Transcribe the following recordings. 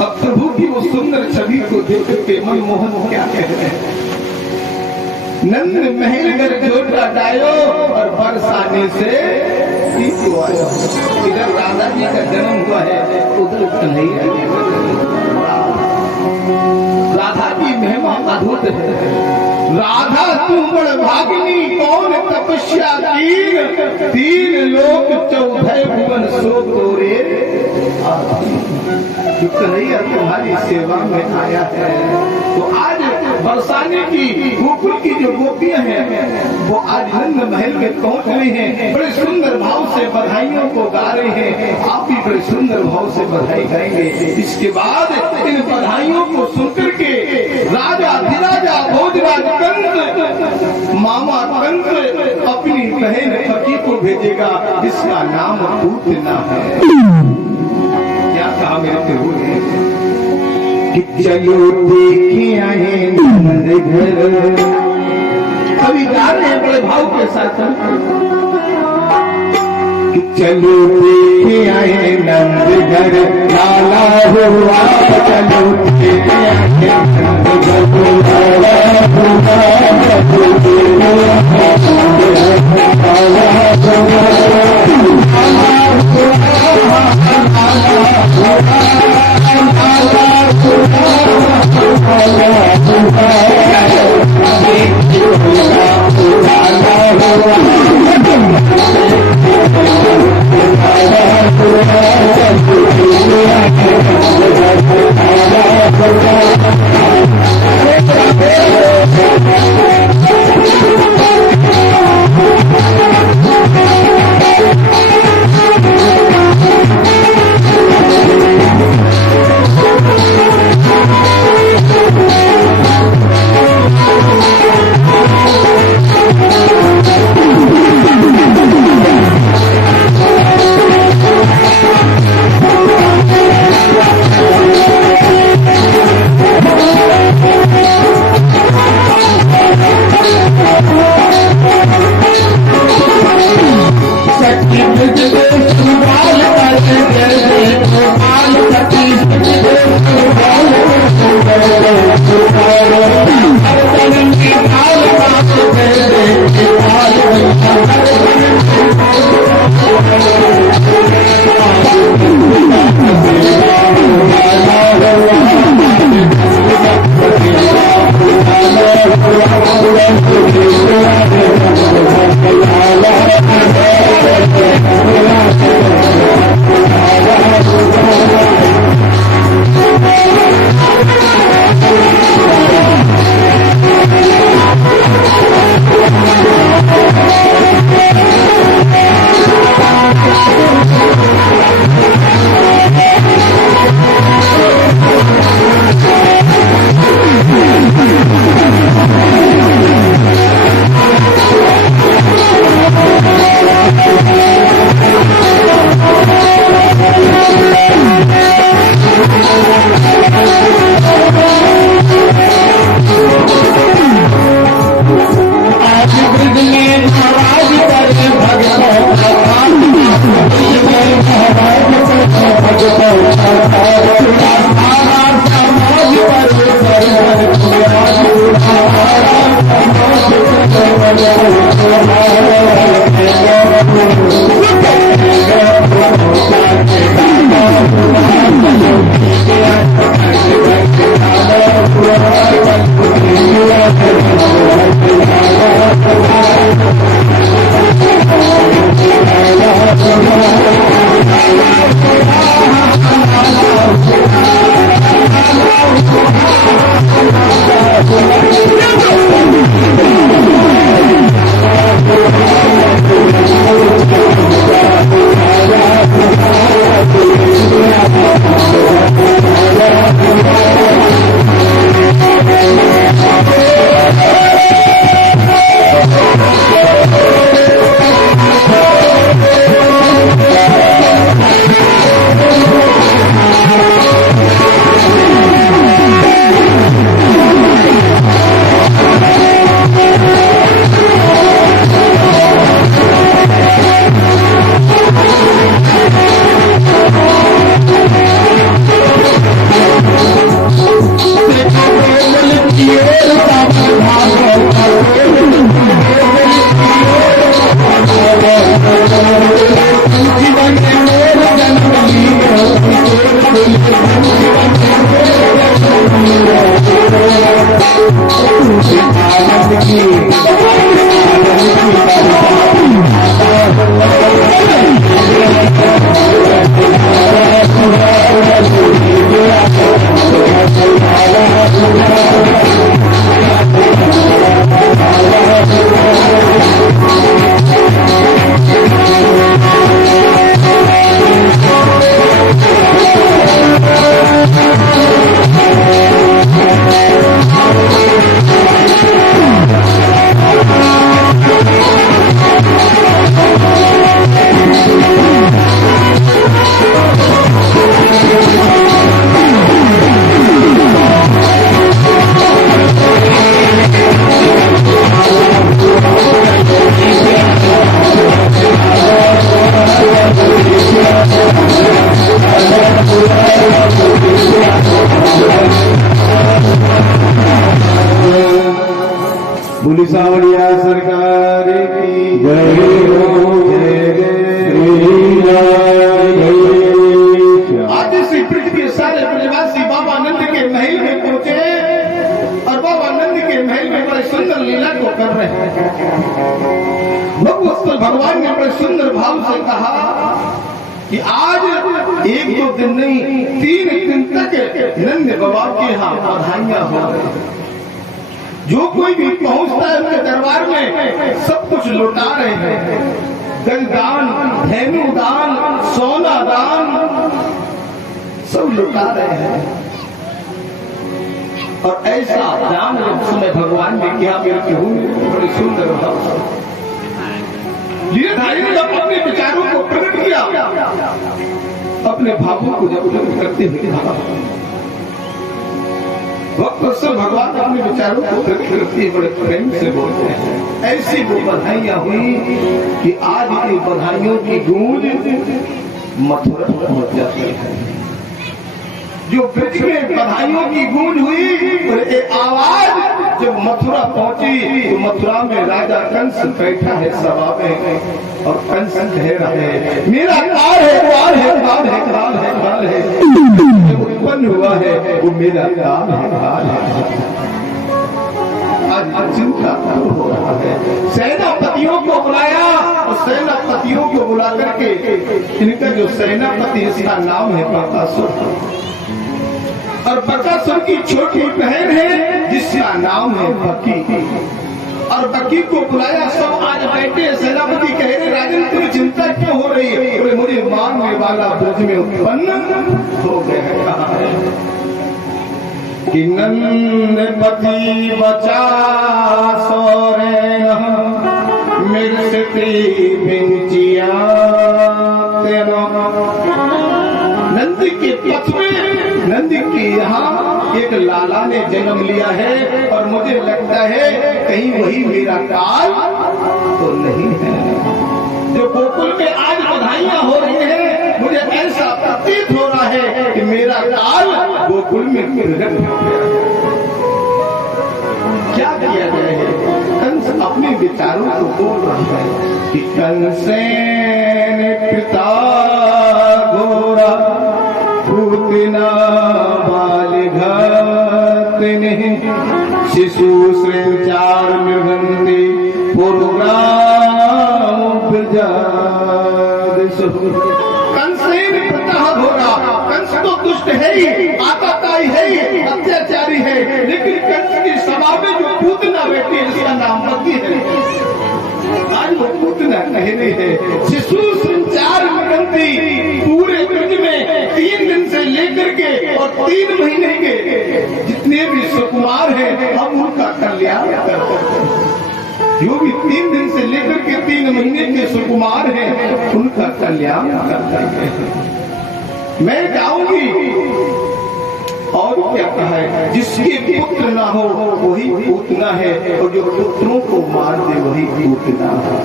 अब प्रभु की वो सुंदर छवि को देख के मनमोहन क्या कह रहे हैं, नंद महल कर जोटा डायो और बरसाने से सीतो आयो। इधर राधा जी का जन्म हुआ है, उधर कन्हैया जी का जन्म। राधा की महिमा अद्भुत है। राधा तुम बड़ भागिनी कौन तपस्या तीन लोक 14 भुवन सो तोरे। जो कन्हैया तुम्हारी सेवा में आया है, तो आज बरसाने की गोकुल की जो गोपियां हैं वो आज नंद महल में पहुंच रही हैं, बड़े सुंदर भाव से बधाइयों को गा रहे हैं। आप भी बड़े सुंदर भाव से बधाई गाएंगे। इसके बाद इन बधाइयों को सुनकर के राजा अधिराजा भोजराज कंस मामा कंस अपनी बहन पति को भेजेगा, जिसका नाम पूतना है। क्या कहा मेरे प्रभु ने कि चलो देखे आए नंद घर। कभी गा रहे हैं बड़े भाव के साथ कि चलो देखे आए नंद घर लाला हुआ। चलो देखे आए नंद घर लाला हुआ। बोली सावरिया सरकार की जय हो, जय जय। आज श्री पृथ्वी के सारे ब्रजवासी बाबा नंद के महल में पहुंचे और बाबा नंद के महल में बड़े सुंदर लीला को कर रहे हैं। भगवान ने बड़े सुंदर भाव से कहा कि आज एक दो दिन नहीं 3 दिन तक नंद बाबा के यहाँ बधाइयां हो रही हैं। जो कोई भी पहुंचता है उनके दरबार में सब कुछ लौटा रहे हैं। गंगादान, धेनुदान, सोना दान सब लौटा रहे हैं। और ऐसा दान जब समय भगवान ने किया मेरे केहू ने बड़ी सुंदर भाव लीलाधारी ने जब अपने विचारों को प्रकट किया, अपने भावों को जब प्रकट करते हुए कहा वक्त भगवान अपने विचारों को प्रकट करते बड़े प्रेम से बोलते हैं। ऐसी वो बधाइयां हुई कि आज की बधाइयों की गूंज मथुरा पहुंच जाती है। जो ब्रज में बधाइयों की गूंज हुई और एक आवाज जब मथुरा पहुंची तो मथुरा में राजा कंस बैठा है सभा में और कंस कह रहा है मेरा काल है, काल है, काल है, काल है, काल है, जो उत्पन्न हुआ है वो मेरा काल है, काल है। आज चिंता हो रहा है। सेनापतियों को बुलाया और सेनापतियों को बुला करके इनका जो सेनापति इसका नाम है बकासुर और बकासुर की छोटी बहन है जिसका नाम है बकी और बकी को बुलाया। सब आज बैठे सेनापति कह रहे राजन तुम्हें चिंता क्यों हो रही है? बोले मुझे मारने वाला ब्रज में उत्पन्न हो गया है कि नंदपति बचा सोरे मेरे से बिंचिया नंद के पथ में नंद के यहाँ एक लाला ने जन्म लिया है और मुझे लगता है कहीं वही मेरा काल तो नहीं है। जो गोकुल में आज बधाइयां हो रही हैं मुझे ऐसा प्रतीत हो रहा है कि मेरा काल गोकुल में प्रकट हो गया। क्या किया जाए? कंस अपने विचारों को बोल रहा है कि कंसेन पिता घोरा पूतना बाल घातने शिशु श्रृंचार मृगंती पुरुग्राम कंसेन पिता घोरा। कंस तो दुष्ट है ही, आताताई है ही, अत्याचारी है, लेकिन कंस की सभा में जो पूतना बैठी है इसका नाम बकी है। आज वो पूतना कह रही है शिशु संचार मृगंती पूरे ब्रज में 3 दिन से लेकर के और 3 महीने के जितने भी सुकुमार हैं हम उनका कल्याण करते हैं। जो भी 3 दिन से लेकर के 3 महीने के सुकुमार हैं उनका कल्याण करते हैं। मैं जाऊंगी और क्या कहा है जिसके पुत्र ना हो वही पूतना है और जो पुत्रों को मार दे वही पूतना है।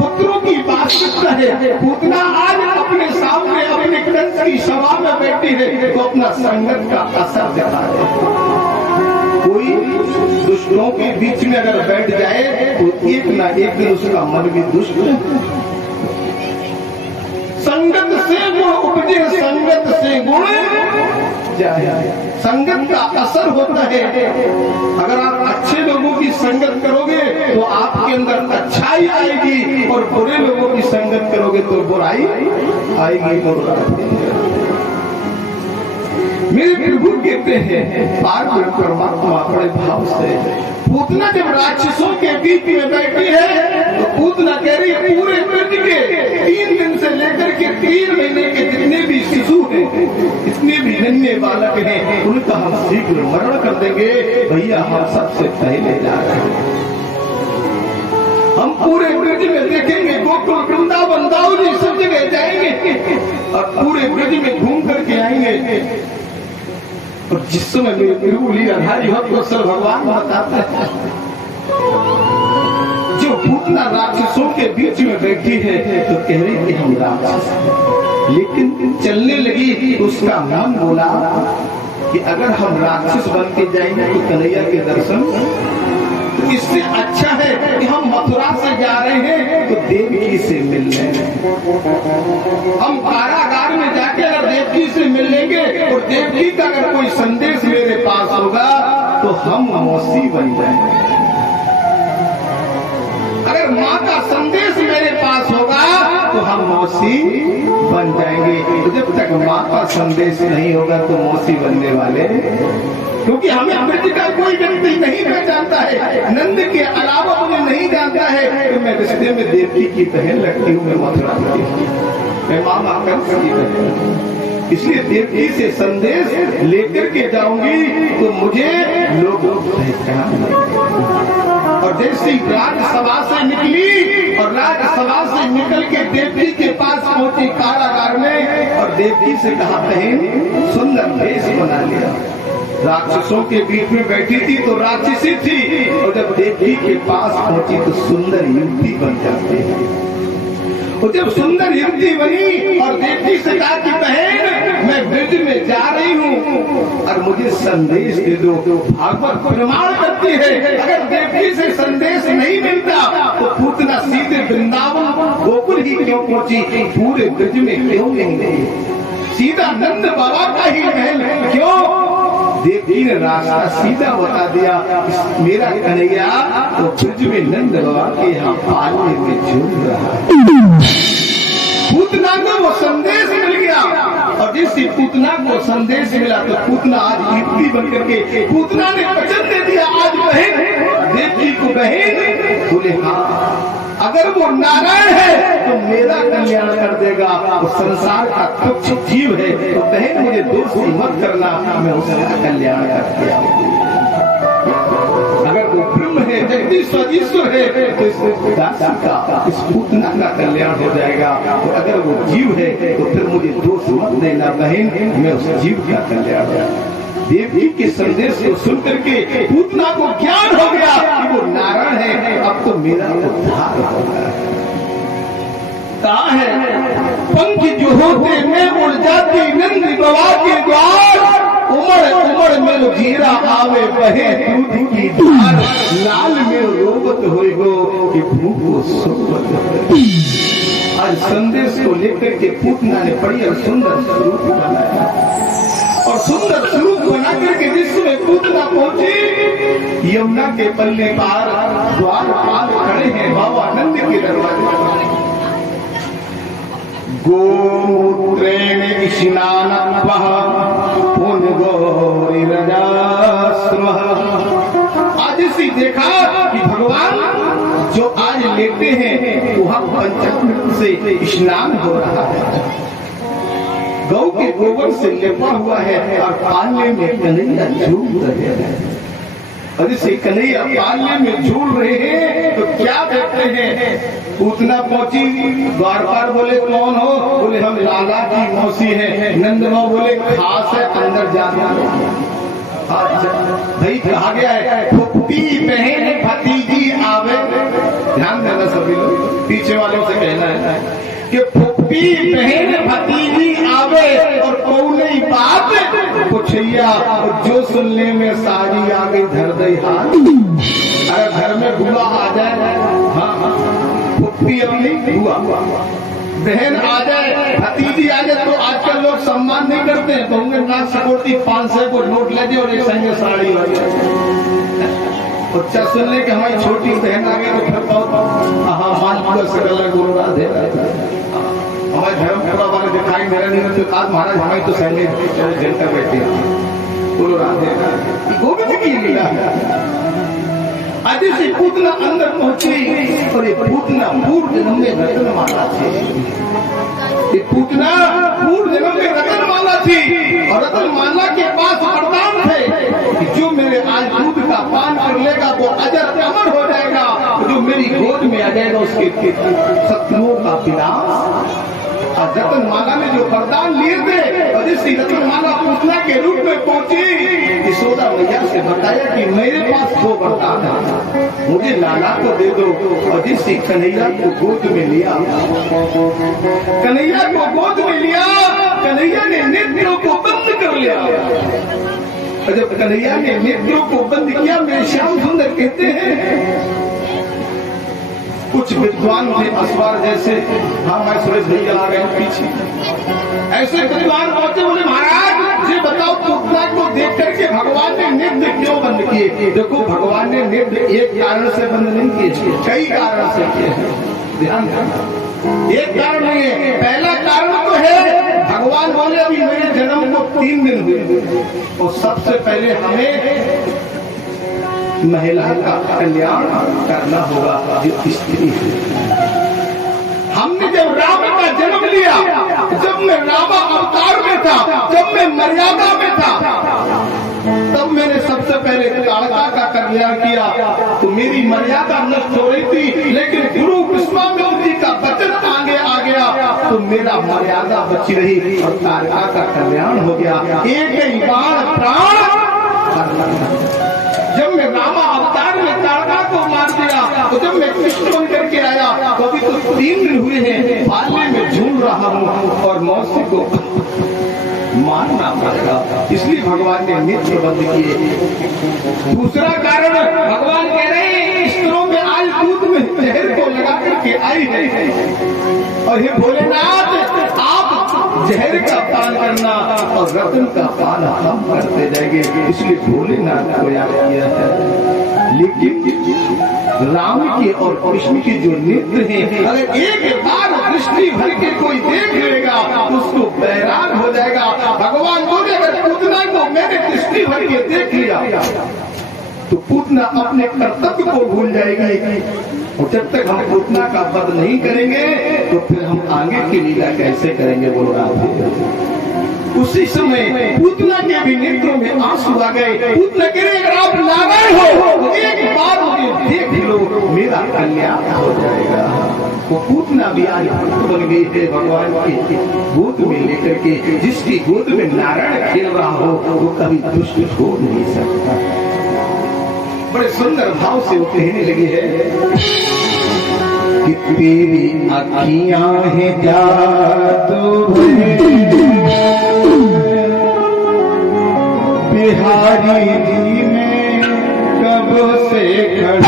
पुत्रों की बात करता है। पूतना आज अपने सामने अपने कंस की सभा में बैठी है तो अपना संगत का असर दिखा है। कोई दुष्टों के बीच में अगर बैठ जाए तो एक ना एक दिन उसका मन भी दुष्ट संगत से जो उपजे संगत जाए। संगत का असर होता है। अगर आप अच्छे लोगों की संगत करोगे तो आपके अंदर अच्छाई आएगी, और बुरे लोगों की संगत करोगे तो बुराई आएगी। मेरे प्रभु कहते हैं पार्वती परमात्मा बड़े भाव से, पूतना जब राक्षसों के बीच में बैठी है तो पूतना कह रही है पूरे ब्रज के 3 दिन से लेकर के 3 महीने के जितने भी शिशु हैं, जितने भी नन्हे बालक हैं, उनका हम शीघ्र मरण कर देंगे। भैया हम सबसे पहले जा रहे हैं। हम पूरे ब्रज में देखेंगे, गोकुल वृंदावन दाऊदी सब जगह जाएंगे और पूरे ब्रज में घूम करके आएंगे। और जिस समय मेरे प्रभु लीलाधारी भक्त भगवान बताते हैं, जो पूतना राक्षसों के बीच में बैठी है तो कह रही कि हम राक्षस हैं, लेकिन चलने लगी उसका नाम बोला कि अगर हम राक्षस बन के जाएंगे तो कन्हैया के दर्शन, तो इससे अच्छा है कि हम मथुरा से जा रहे हैं तो देवकी से मिल लेंगे। हम कारागार में जाके अगर देवकी से मिल लेंगे और देवकी का अगर कोई संदेश मेरे पास होगा तो हम मौसी बन जाएंगे। अगर माँ का संदेश मेरे पास होगा तो हम मौसी बन जाएंगे। तो जब तक माँ का संदेश नहीं होगा तो मौसी बनने वाले, क्योंकि हमें ब्रज का कोई व्यक्ति नहीं पहचानता है, नंद के अलावा मुझे नहीं जानता है कि मैं रिश्ते में देवकी की बहन लगती हूँ, मैं मथुरा की, मैं मामा कंस की बहन। इसलिए देवकी से संदेश लेकर के जाऊंगी तो मुझे लोग पहचान लेंगे। और जैसे ही राजसभा से निकली और राजसभा से निकल के देवकी के पास पहुंची कारागार में, और देवकी से कहा बहन सुंदर वेश बना लिया। राक्षसों के बीच में बैठी थी तो राक्षसी थी, और जब देवकी के पास पहुंची तो सुंदर युवती बन जाती है। और जब सुंदर युवती बनी और देवकी से कहा कि बहन मैं ब्रज में जा रही हूँ और मुझे संदेश दे दो, भागवत प्रमाण करती है अगर देवकी से संदेश नहीं मिलता तो पूतना सीधे वृंदावन गोकुल ही क्यों पहुंची, पूरे ब्रज में क्यों नहीं गई, सीधा नंद बाबा का ही महल क्यों? देवकी ने रास्ता सीधा बता दिया, मेरा कन्हैया तो ब्रज में नंद बाबा के यहाँ पालने में झूम रहा है। पूतना को वो संदेश मिल गया, और जिस पूतना को संदेश मिला तो पूतना आज युवती बन करके पूतना ने वचन दे दिया आज बहन देवकी को, बहन बोले हाँ अगर वो नारायण है तो मेरा कल्याण कर देगा, वो संसार का तुच्छ जीव है तो बहन मुझे दोषी मत करना, मैं उसका कल्याण करके आऊंगी। अगर वो ब्रह्म है जगदीश्वर ईश्वर है तो इस दासी का इस पूतना का कल्याण हो जाएगा, तो अगर वो जीव है तो फिर मुझे दोष मत देना बहन, मैं उस जीव का कल्याण करूंगा। देवकी के संदेश को सुन करके पूतना को ज्ञान हो गया कि वो नारायण है, अब तो मेरा उद्धार होगा। कहा है पंख जो होते मैं उड़ जाती नंद बाबा के द्वार, उमड़ उमड़ में जीरा आवे बहे दूध की धार, लाल में रोबत होई हो कि भूखो सोबत। आज संदेश को लेकर के पूतना ने बड़ी और सुंदर स्वरूप बनाया, और सुंदर स्वरूप बना करके जिसमें पूतना पहुंची यमुना के पल्ले पार द्वार पार खड़े हैं बाबा नंद के दरवाजे। गोमूत्रेण स्नानत्वः पुनगौरी रजास्मः। आज इसी देखा कि भगवान जो आज लेते हैं वहाँ पंचामृत से स्नान हो रहा है, गौ के गोबर से लेपा हुआ है और पालने में कन्हैया झूल रहे हैं। और इसे कन्हैया पालने में झूल रहे हैं तो क्या कहते हैं? पूतना पहुंची द्वार पर, बोले कौन हो? बोले हम लाला की मौसी है। नंदमा बोले खास है अंदर जाना। भाई कहा गया है फुप्पी बहन भतीजी आवे, ध्यान देना सभी लोग, पीछे वालों से कहना है कि फुप्पी बहन भतीजी आवे और कौन बात पुछिया, और जो सुनने में सारी आ गई धर दई हाथ। अगर घर में बुआ आ जाए, हाँ फुप्पी अपनी बुआ, बहन आ जाए, भतीजी आ जाए तो आजकल लोग सम्मान नहीं करते करते हैं तो उनके नाक सकोड़ती 500 को नोट ले और एक संगे साड़ी और क्या सुनने के हमारी छोटी बहन आ गई तो फिर हाँ मान सकल गुरु राधे हमारे धर्मपुरा वाले दिखाई मेरा नहीं तो आज महाराज हमारी तो संगे जनता बैठे गुरु राधे गोविंद की लीला आदि से पूतना अंदर पहुंची और ये पूतना पूर्व जन्म में रत्नमाला थी। ये पूतना पूर्व जन्म में रत्नमाला थी और रत्नमाला के पास वरदान थे कि जो मेरे आज दूध का पान कर लेगा वो अजर अमर हो जाएगा, जो मेरी गोद में आ जाएगा उसके शत्रुओं का विनाश। रत्नमाला में जो वरदान लिए थे और जिसकी रत्नमाला पूतना के रूप में पहुंची, यशोदा मैया से बताया कि मेरे पास दो वरदान है, मुझे लाला को दे दो और जिससे कन्हैया को गोद में लिया। कन्हैया को गोद में लिया, कन्हैया ने नेत्रों को बंद कर लिया और जब कन्हैया ने नेत्रों को बंद किया, मेरे श्याम सुंदर कहते हैं कुछ विद्वान थे असवार जैसे, हाँ मैं सुरेश भैया आ गए पीछे, ऐसे विद्वान पहुंचे बोले महाराज ये बताओ पूतना को देख करके भगवान ने नेत्र क्यों बंद किए? देखो भगवान ने नेत्र एक कारण से बंद नहीं किए, कई कारण से किए, ध्यान रखना। एक कारण नहीं है, पहला कारण तो है भगवान बोले अभी मेरे जन्म को 3 दिन हुए और सबसे पहले हमें महिला का कल्याण करना होगा जो स्त्री है। हमने जब राम का जन्म लिया, जब मैं रामा अवतार में था, जब मैं मर्यादा में था, तब मैंने सबसे पहले कालका का कल्याण किया तो मेरी मर्यादा नष्ट हो रही थी, लेकिन गुरु विश्वामित्र जी का वचन आगे आ गया तो मेरा मर्यादा बची रही और कालका का कल्याण हो गया। एक ही बाण प्राण। जब मैं रामा अवतार में ताड़का को मार दिया तो जब मैं कृष्ण बन करके आया तो अभी तो 3 दिन हुए हैं, पालने में झूल रहा हूँ और मौसी को मारना पड़ेगा, इसलिए भगवान ने नेत्र बंद किए। दूसरा कारण भगवान कह रहे हैं स्त्रों में आज दूध में जहर को लगा करके आई है और हे भोलेनाथ आप जहर का पान करना और रत्न का पान हम करते जाएंगे, इसलिए भोलेनाथ को याद किया है। लेकिन राम के और कृष्ण के जो नेत्र हैं, अगर एक बार दृष्टि भर के कोई देख लेगा उसको बैराग हो जाएगा। भगवान बोले अगर पूतना को मैंने दृष्टि भर के देख लिया तो पूतना अपने कर्तव्य को भूल जाएगी और जब तक हम पूतना का वध नहीं करेंगे तो फिर हम आगे की लीला कैसे करेंगे? बोल रहा उसी समय पूतना के भी नेत्रों में आंसू आ गए। पूतना कह रहे अगर आप नारायण हो एक बार मुझे देख लो मेरा कल्याण हो जाएगा। वो पूतना भी आज भक्त बन गई है भगवान की गोद में लेकर के, जिसकी गोद में नारायण खेल रहा हो वो कभी दुष्ट हो नहीं सकता। बड़े सुंदर भाव से वो कहने लगी है कि तेरी अखियां हैं जादू बिहारी जी में कब से खड़ा